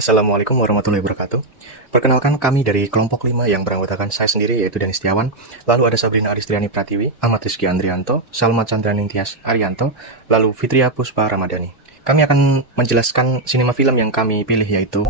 Assalamualaikum warahmatullahi wabarakatuh. Perkenalkan kami dari kelompok 5 yang beranggotakan saya sendiri yaitu Denis Setiawan. Lalu ada Sabrina Aristriani Pratiwi, Ahmad Rizky Andrianto, Salma Chandraning Tias Arianto, lalu Fitria Puspa Ramadhani. Kami akan menjelaskan sinema film yang kami pilih yaitu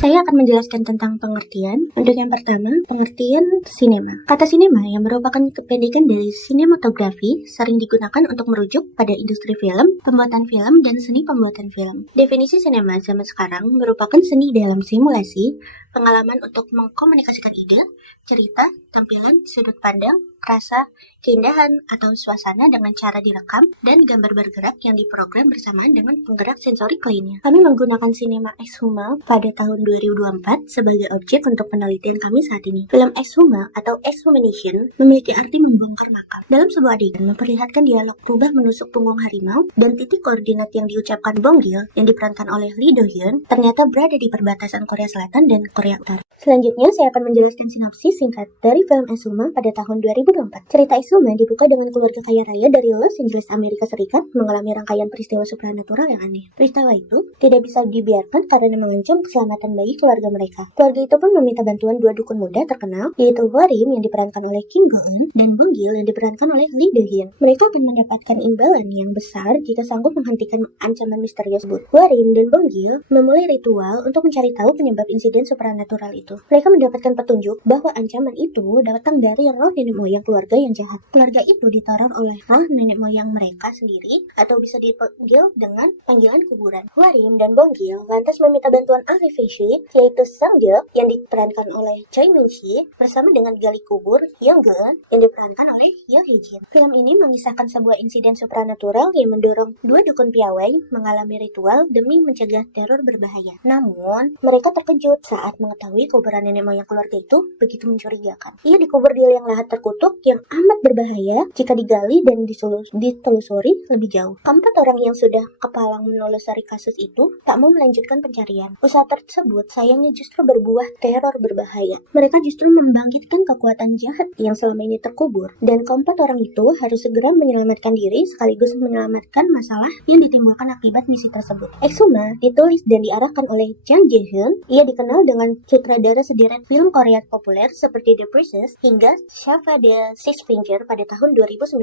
Saya akan menjelaskan tentang pengertian. Untuk yang pertama, pengertian sinema. Kata sinema yang merupakan kependekan dari sinematografi sering digunakan untuk merujuk pada industri film, pembuatan film, dan seni pembuatan film. Definisi sinema zaman sekarang merupakan seni dalam simulasi, pengalaman untuk mengkomunikasikan ide, cerita, tampilan, sudut pandang, rasa, keindahan, atau suasana dengan cara direkam, dan gambar bergerak yang diprogram bersamaan dengan penggerak sensorik lainnya. Kami menggunakan sinema Exhuma pada tahun 2024 sebagai objek untuk penelitian kami saat ini. Film Exhuma atau Exhumation memiliki arti membongkar makam. Dalam sebuah adegan memperlihatkan dialog rubah menusuk punggung harimau dan titik koordinat yang diucapkan Bonggil yang diperankan oleh Lee Do Hyun ternyata berada di perbatasan Korea Selatan dan Korea Utara. Selanjutnya, saya akan menjelaskan sinopsis singkat dari film Exhuma pada tahun 2024. Cerita Exhuma dibuka dengan keluarga kaya raya dari Los Angeles, Amerika Serikat mengalami rangkaian peristiwa supranatural yang aneh. Peristiwa itu tidak bisa dibiarkan karena mengancam keselamatan bagi keluarga mereka. Keluarga itu pun meminta bantuan dua dukun muda terkenal, yaitu Hwarim yang diperankan oleh Kim Go-eun dan Bonggil yang diperankan oleh Lee Do Hyun. Mereka akan mendapatkan imbalan yang besar jika sanggup menghentikan ancaman misterius tersebut. Hwarim dan Bonggil memulai ritual untuk mencari tahu penyebab insiden supranatural itu. Mereka mendapatkan petunjuk bahwa ancaman itu datang dari roh nenek moyang keluarga yang jahat. Keluarga itu diteror oleh roh nenek moyang mereka sendiri atau bisa dipanggil dengan panggilan kuburan. Hwarim dan Bonggil lantas meminta bantuan ahli feng shui yaitu Sang-gyeok yang diperankan oleh Choi Min-shi bersama dengan gali kubur Yong-geun yang diperankan oleh Yoo Hye-jin. Film ini mengisahkan sebuah insiden supranatural yang mendorong dua dukun piawai mengalami ritual demi mencegah teror berbahaya. Namun, mereka terkejut saat mengetahui kuburan nenek moyang keluarga itu begitu mencurigakan. Ia dikubur di liang lahat terkutuk yang amat berbahaya jika digali dan ditelusuri lebih jauh. Keempat orang yang sudah kepalang menelusuri kasus itu tak mau melanjutkan pencarian. Usaha tersebut sayangnya justru berbuah teror berbahaya. Mereka justru membangkitkan kekuatan jahat yang selama ini terkubur, dan keempat orang itu harus segera menyelamatkan diri sekaligus menyelamatkan masalah yang ditimbulkan akibat misi tersebut. Exhuma ditulis dan diarahkan oleh Jang Jae-hyun. Ia dikenal dengan sutradara sederet film Korea populer seperti The Princess hingga Shafa the Six Finger pada tahun 2019.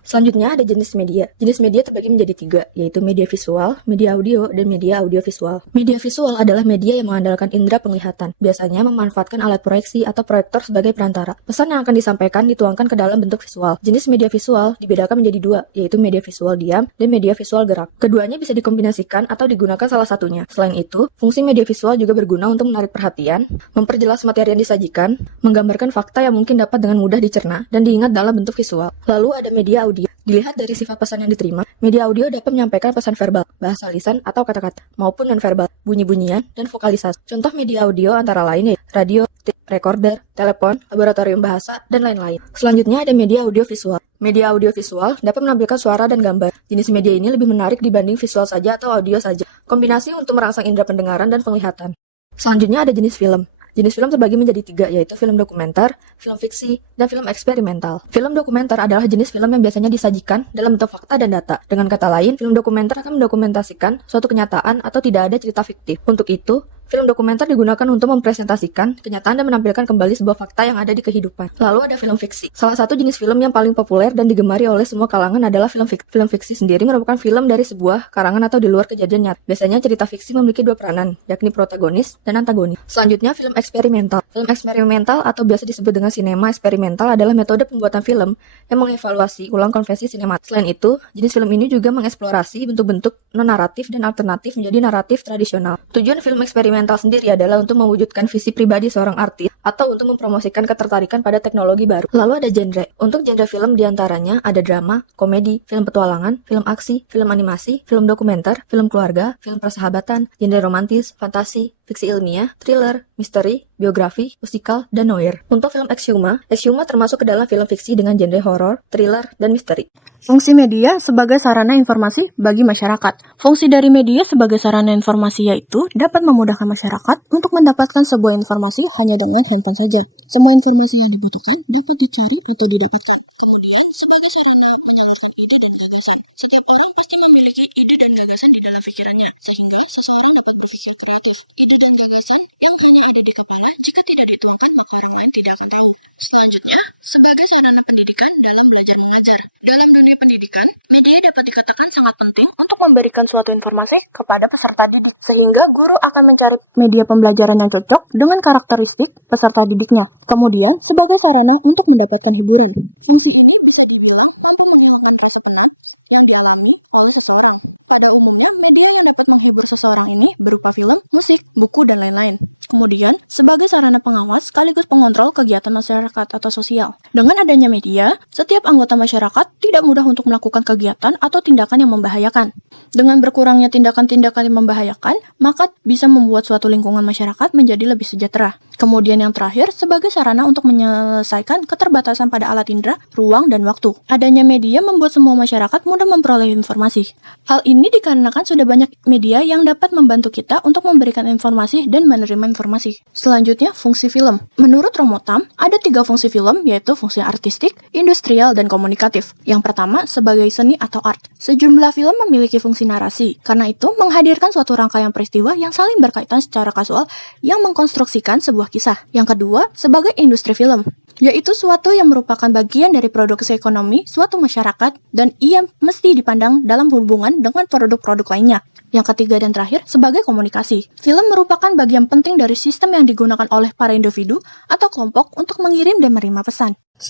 Selanjutnya ada jenis media. Jenis media terbagi menjadi 3, yaitu media visual, media audio, dan media audiovisual. Media visual adalah media yang mengandalkan indera penglihatan, biasanya memanfaatkan alat proyeksi atau proyektor sebagai perantara. Pesan yang akan disampaikan dituangkan ke dalam bentuk visual. Jenis media visual dibedakan menjadi 2, yaitu media visual diam dan media visual gerak. Keduanya bisa dikombinasikan atau digunakan salah satunya. Selain itu, fungsi media visual juga berguna untuk menarik perhatian, memperjelas materi yang disajikan, menggambarkan fakta yang mungkin dapat dengan mudah dicerna dan diingat dalam bentuk visual. Lalu ada media audio. Dilihat dari sifat pesan yang diterima, media audio dapat menyampaikan pesan verbal, bahasa lisan atau kata-kata, maupun non-verbal, bunyi-bunyian, dan vokalisasi. Contoh media audio antara lain yaitu radio, recorder, telepon, laboratorium bahasa, dan lain-lain. Selanjutnya ada media audio visual. Media audio visual dapat menampilkan suara dan gambar. Jenis media ini lebih menarik dibanding visual saja atau audio saja. Kombinasi untuk merangsang indera pendengaran dan penglihatan. Selanjutnya ada jenis film. Jenis film terbagi menjadi 3, yaitu film dokumenter, film fiksi, dan film eksperimental. Film dokumenter adalah jenis film yang biasanya disajikan dalam bentuk fakta dan data. Dengan kata lain, film dokumenter akan mendokumentasikan suatu kenyataan atau tidak ada cerita fiktif. Untuk itu, film dokumenter digunakan untuk mempresentasikan kenyataan dan menampilkan kembali sebuah fakta yang ada di kehidupan. Lalu ada film fiksi. Salah satu jenis film yang paling populer dan digemari oleh semua kalangan adalah film fiksi. Film fiksi sendiri merupakan film dari sebuah karangan atau di luar kejadian nyata. Biasanya cerita fiksi memiliki 2 peranan, yakni protagonis dan antagonis. Selanjutnya film eksperimental. Film eksperimental atau biasa disebut dengan sinema eksperimental adalah metode pembuatan film yang mengevaluasi ulang konvensi sinematik. Selain itu, jenis film ini juga mengeksplorasi bentuk-bentuk non-naratif dan alternatif menjadi naratif tradisional. Tujuan film eksperimental sendiri adalah untuk mewujudkan visi pribadi seorang artis atau untuk mempromosikan ketertarikan pada teknologi baru. Lalu ada genre. Untuk genre film diantaranya ada drama, komedi, film petualangan, film aksi, film animasi, film dokumenter, film keluarga, film persahabatan, genre romantis, fantasi, fiksi ilmiah, thriller, misteri, biografi, musikal, dan noir. Untuk film Exhuma termasuk ke dalam film fiksi dengan genre horor, thriller, dan misteri. Fungsi media sebagai sarana informasi bagi masyarakat. Fungsi dari media sebagai sarana informasi yaitu dapat memudahkan masyarakat untuk mendapatkan sebuah informasi hanya dengan handphone saja. Semua informasi yang dibutuhkan dapat dicari atau didapatkan. Kemudian, sebagai sarana menyalurkan ide dan gagasan, setiap orang pasti memiliki ide dan gagasan di dalam pikirannya, sehingga seseorang dapat berpikir kreatif, ide dan gagasan yang hanya ada di kepala jika tidak dituangkan maka orang lain tidak akan tahu. Selanjutnya, sebagai sarana pendidikan dalam belajar mengajar. Dalam dunia pendidikan, media dapat dikatakan sangat penting untuk memberikan suatu informasi kepada peserta didik, sehingga guru akan mencari Media pembelajaran yang cocok dengan karakteristik peserta didiknya. Kemudian, sebagai sarana untuk mendapatkan hiburan.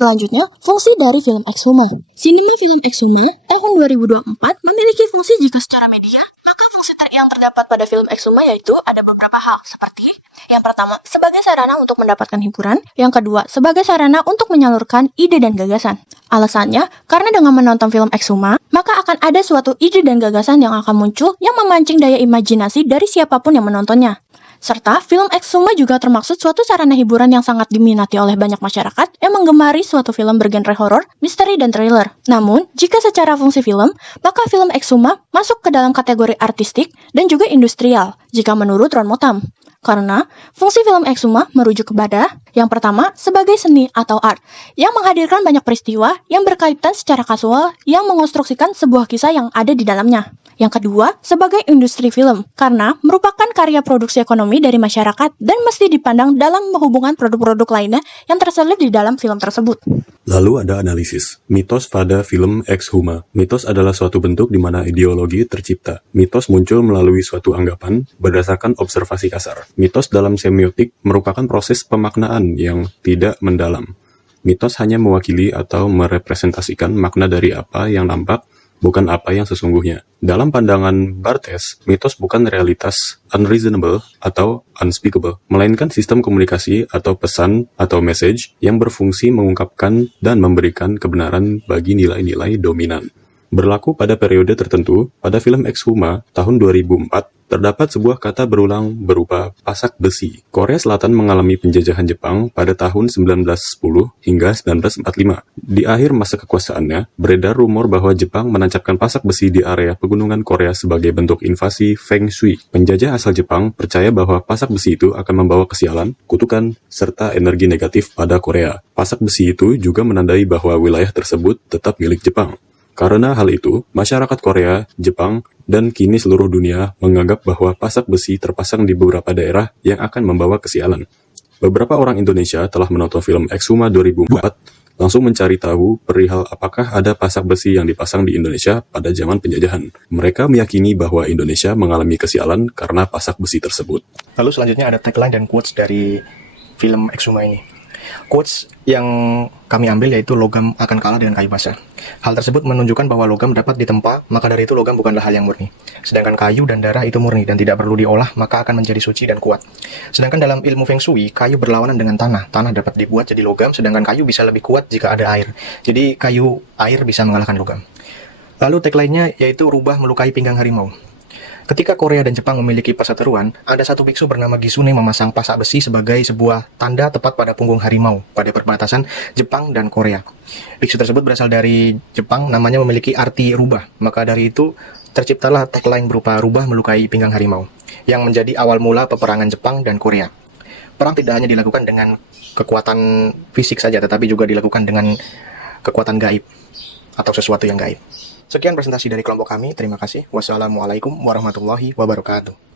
Selanjutnya, fungsi dari film Exhuma. Sinema film Exhuma tahun 2024 memiliki fungsi jika secara media, maka fungsi yang terdapat pada film Exhuma yaitu ada beberapa hal, seperti yang pertama, sebagai sarana untuk mendapatkan hiburan, yang kedua, sebagai sarana untuk menyalurkan ide dan gagasan. Alasannya, karena dengan menonton film Exhuma, maka akan ada suatu ide dan gagasan yang akan muncul yang memancing daya imajinasi dari siapapun yang menontonnya. Serta, film Exhuma juga termaksud suatu sarana hiburan yang sangat diminati oleh banyak masyarakat yang menggemari suatu film bergenre horor, misteri, dan thriller. Namun, jika secara fungsi film, maka film Exhuma masuk ke dalam kategori artistik dan juga industrial, jika menurut Ron Motam. Karena, fungsi film Exhuma merujuk kepada, yang pertama, sebagai seni atau art, yang menghadirkan banyak peristiwa yang berkaitan secara kasual yang mengonstruksikan sebuah kisah yang ada di dalamnya. Yang kedua, sebagai industri film, karena merupakan karya produksi ekonomi dari masyarakat dan mesti dipandang dalam hubungan produk-produk lainnya yang terselip di dalam film tersebut. Lalu ada analisis. Mitos pada film Exhuma. Mitos adalah suatu bentuk di mana ideologi tercipta. Mitos muncul melalui suatu anggapan berdasarkan observasi kasar. Mitos dalam semiotik merupakan proses pemaknaan yang tidak mendalam. Mitos hanya mewakili atau merepresentasikan makna dari apa yang nampak, bukan apa yang sesungguhnya. Dalam pandangan Barthes, mitos bukan realitas unreasonable atau unspeakable, melainkan sistem komunikasi atau pesan atau message yang berfungsi mengungkapkan dan memberikan kebenaran bagi nilai-nilai dominan. Berlaku pada periode tertentu, pada film Exhuma tahun 2004, terdapat sebuah kata berulang berupa pasak besi. Korea Selatan mengalami penjajahan Jepang pada tahun 1910 hingga 1945. Di akhir masa kekuasaannya, beredar rumor bahwa Jepang menancapkan pasak besi di area pegunungan Korea sebagai bentuk invasi Feng Shui. Penjajah asal Jepang percaya bahwa pasak besi itu akan membawa kesialan, kutukan, serta energi negatif pada Korea. Pasak besi itu juga menandai bahwa wilayah tersebut tetap milik Jepang. Karena hal itu, masyarakat Korea, Jepang, dan kini seluruh dunia menganggap bahwa pasak besi terpasang di beberapa daerah yang akan membawa kesialan. Beberapa orang Indonesia telah menonton film Exhuma 2004, langsung mencari tahu perihal apakah ada pasak besi yang dipasang di Indonesia pada zaman penjajahan. Mereka meyakini bahwa Indonesia mengalami kesialan karena pasak besi tersebut. Lalu selanjutnya ada tagline dan quotes dari film Exhuma ini. Quotes yang kami ambil yaitu logam akan kalah dengan kayu basah. Hal tersebut menunjukkan bahwa logam dapat ditempa, maka dari itu logam bukanlah hal yang murni. Sedangkan kayu dan darah itu murni dan tidak perlu diolah, maka akan menjadi suci dan kuat. Sedangkan dalam ilmu Feng Shui, kayu berlawanan dengan tanah. Tanah dapat dibuat jadi logam, sedangkan kayu bisa lebih kuat jika ada air. Jadi kayu air bisa mengalahkan logam. Lalu tagline-nya yaitu rubah melukai pinggang harimau. Ketika Korea dan Jepang memiliki perseteruan, ada satu biksu bernama Gisune memasang pasak besi sebagai sebuah tanda tepat pada punggung harimau pada perbatasan Jepang dan Korea. Biksu tersebut berasal dari Jepang, namanya memiliki arti rubah. Maka dari itu terciptalah tagline berupa rubah melukai pinggang harimau, yang menjadi awal mula peperangan Jepang dan Korea. Perang tidak hanya dilakukan dengan kekuatan fisik saja, tetapi juga dilakukan dengan kekuatan gaib atau sesuatu yang gaib. Sekian presentasi dari kelompok kami. Terima kasih. Wassalamualaikum warahmatullahi wabarakatuh.